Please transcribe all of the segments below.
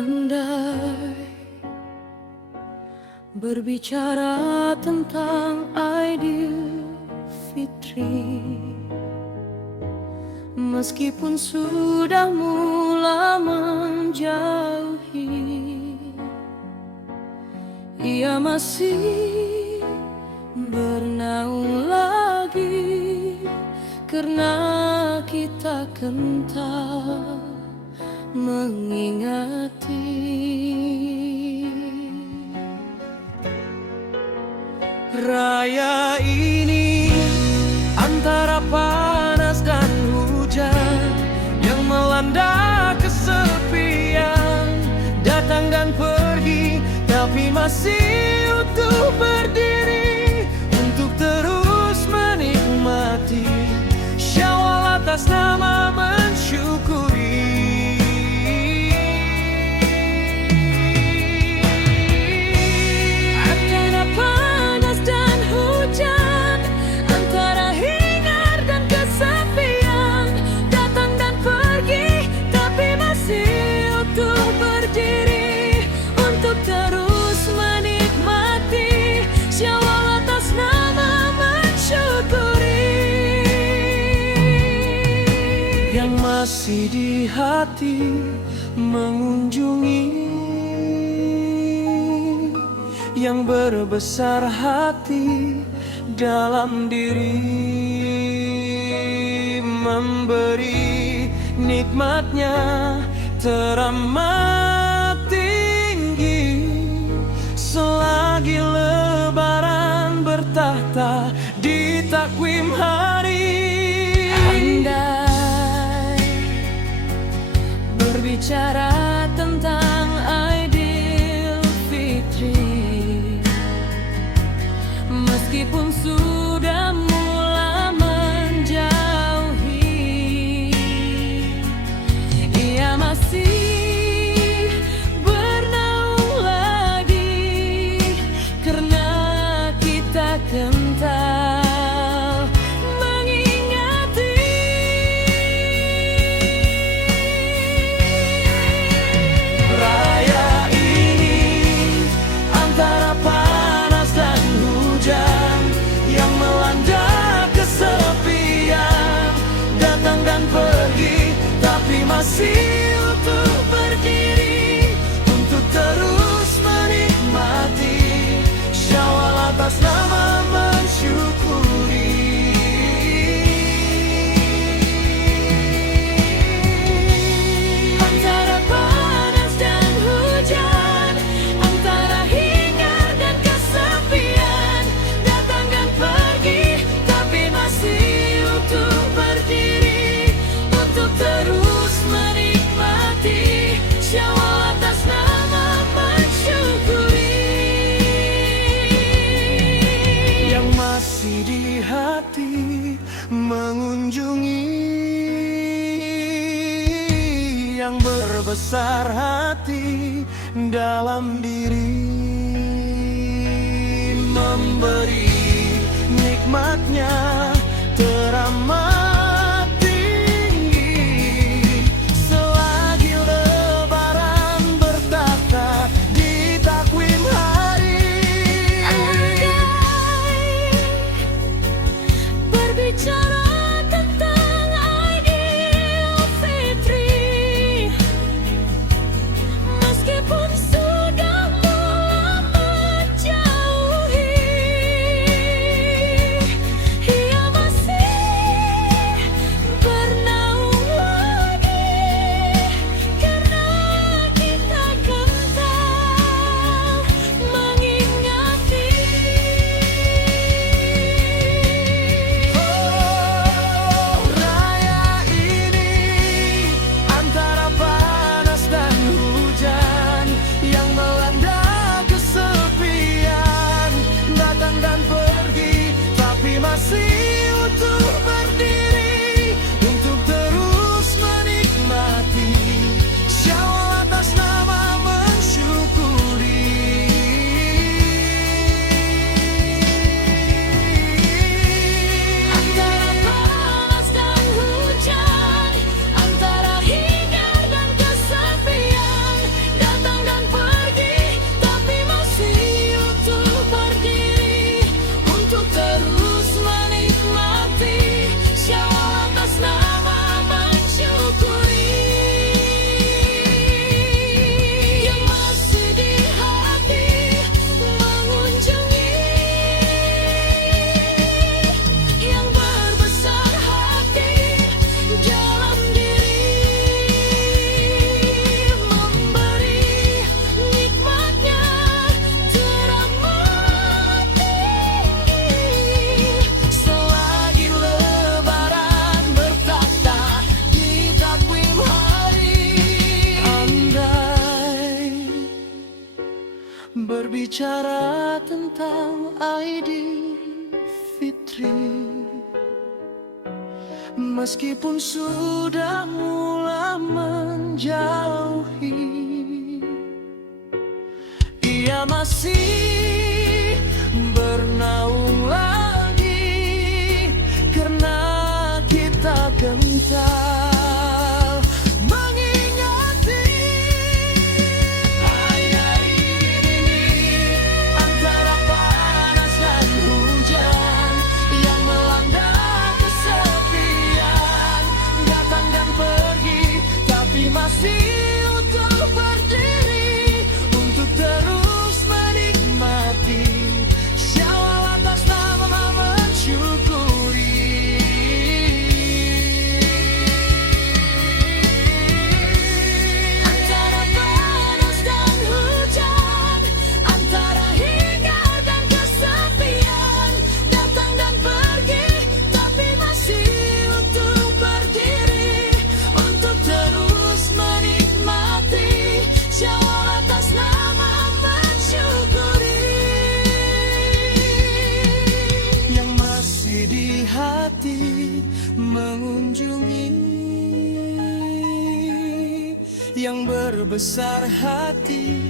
pandai berbicara tentang Aidil Fitri, meskipun sudah mulai menjauhi, ia masih bernaung lagi karena kita kental mengingati. Raya ini antara panas dan hujan yang melanda kesepian, datang dan pergi, tapi masih utuh berdiri untuk terus menikmati Syawal atas nama mensyukuri. Antara panas dan hujan, antara hingar dan kesepian, datang dan pergi, tapi masih utuh berdiri untuk terus menikmati Syawal atas nama mensyukuri. Yang masih di hati mengunjungi, yang berbesar hati dalam diri, memberi nikmatnya teramat tinggi selagi lebaran bertahta di takwim hari. Andai berbicara tentang Aidil Fitri, meskipun sudah mulai menjauhi, ia masih bernaung lagi karena kita kental mengingati. Raya ini antara panas dan hujan yang melanda kesepian, datang dan pergi, tapi masih utuh berdiri untuk terus menikmati Syawal atas nama mensyukuri. Antara panas dan hujan, antara hingar dan kesepian, datang dan pergi, tapi masih utuh berdiri untuk terus menikmati Syawal atas nama mensyukuri. Yang masih di hati mengunjungi, yang berbesar hati dalam diri, memberi nikmatnya teramat tinggi selagi lebaran bertahta di takwim hari. Berbicara tentang Aidil Fitri, meskipun sudah mulai menjauhi, berbicara tentang Aidil Fitri. Meskipun sudah mulai menjauhi, ia masih bernaung lagi karena kita gentar mengingati air ini antara panas dan hujan yang melanda kesepian, datang dan pergi tapi masih utuh berdiri untuk terus menikmati syawal atas nama mensyukuri. Antara panas dan hujan, antara hingar dan kesepian, datang dan pergi tapi masih utuh berdiri untuk terus menikmati syawal atas nama mensyukuri. Yang masih di hati mengunjungi, yang berbesar hati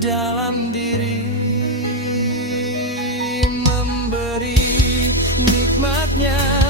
dalam diri, memberi nikmatnya